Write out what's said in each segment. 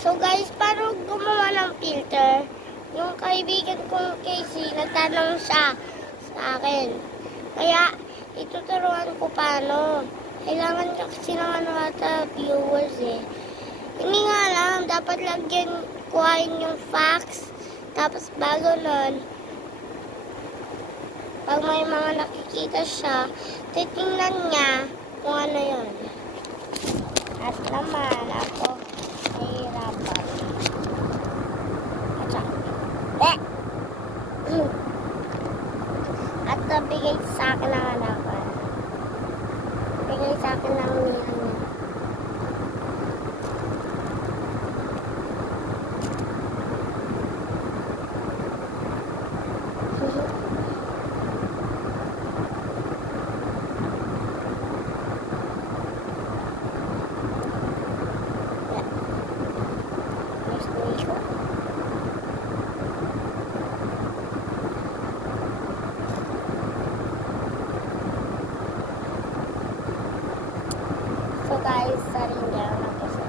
So guys, paano gumawa ng filter? Yung kaibigan kong Casey, nagtanong siya sa akin. Kaya, ituturuan ko paano. Kailangan kasi ng viewers eh. Hindi nga alam, dapat lagyan, kuhain yung fax. Tapos bago nun, pag may mga nakikita siya, titingnan niya kung ano yun. At naman, ako, nahihirapan. At saka, at nabigay sa akin ng anak ko. Bigay sa akin ng niya. So guys, sarin down ako sa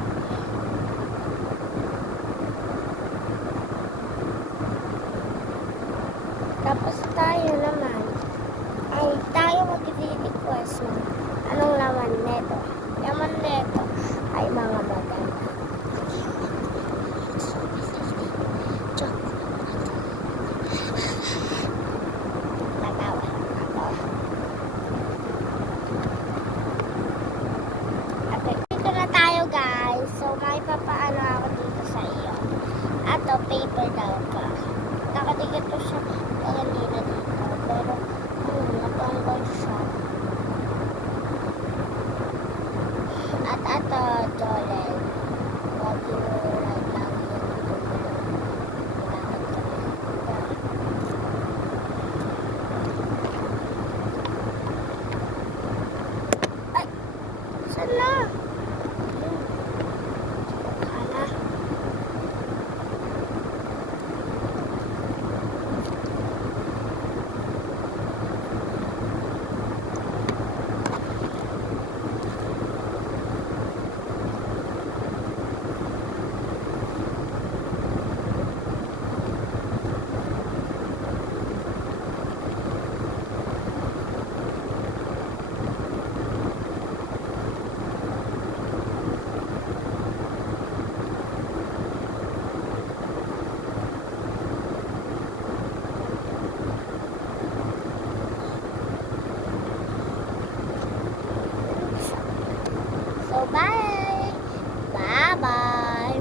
tapos tayo naman ay tayo mag-request na anong laman neto. Laman neto ay mga maganda. Natawa. Dito na tayo guys. So may papaano ako dito sa iyo. Ato paper daw pa. Nakadikit to siya. Ganito.